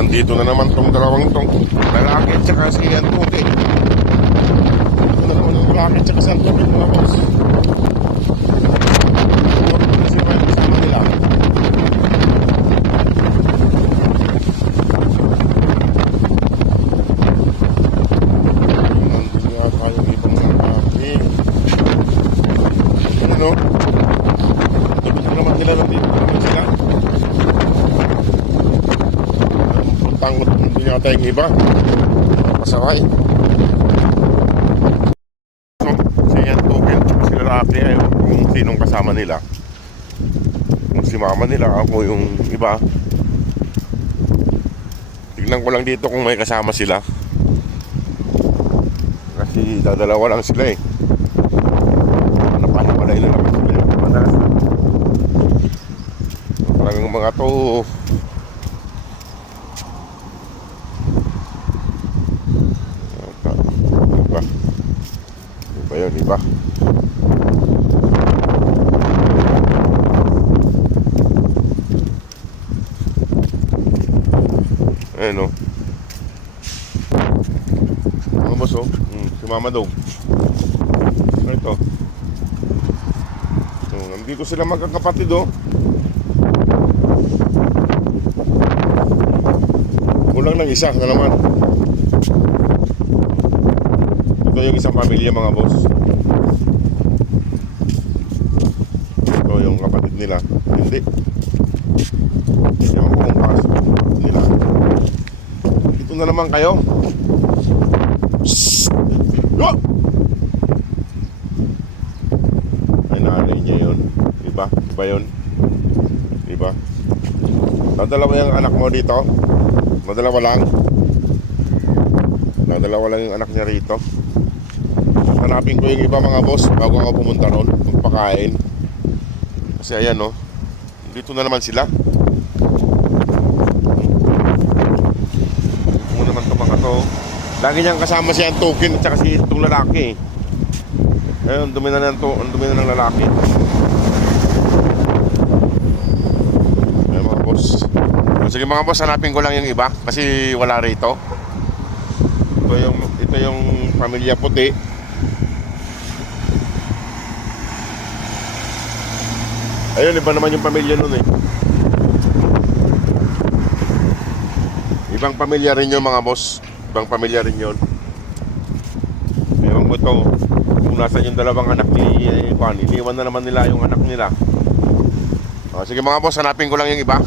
nandito na naman tong dalawang tong lalaki at saka si Antuke. Ito na naman yung lalaki at saka si Antuke, mga boss. Kasi pa yung kasama nila. Nandun nga pa yung ibang lalaki. Ano? Ito naman nila, nandito naman sila. Tangot, hindi nga tayong iba. Pasaway. So, si Antuke, si lalaki ay kung sinong kasama nila. Kung si mama nila, ako yung iba. Tignan ko lang dito kung may kasama sila. Kasi dadalawa lang sila eh. Napahiwalay na naman sila yung madalas. Talagang mga to iba yun, iba. Ayan o. Mga boss o. Si Mama daw. Ano ito? Nandito sila magkakapatid o. Kulang ng isa na naman. Ito yung isang pamilya, mga boss. Ito yung kapatid nila. Hindi. Ewan ko kung kaso nila. Ito na naman kayo. Psst! Yo! Ay, nanay niya yun. Diba? Diba yun? Diba? Dadalawa yung anak mo dito. Madalawa lang. Dadalawa lang yung anak niya rito. Hanapin ko yung iba, mga boss, bago ako pumunta ron magpakain. Kasi ayan no, dito na naman sila. Dito mo naman to, mga to. Lagi niyang kasama si Antuke at saka si itong lalaki. Ayun, dumi na ng lalaki. Ayun, mga boss. Sige mga boss, hanapin ko lang yung iba kasi wala rito. Ito yung pamilya puti. Ayun, iba naman yung pamilya nun eh. Ibang pamilya rin yun, mga boss. Ibang pamilya rin yun. Ewan ko ito, kung nasan yung dalawang anak ni Juan, iniwan na naman nila yung anak nila. Sige mga boss, hanapin ko lang yung iba.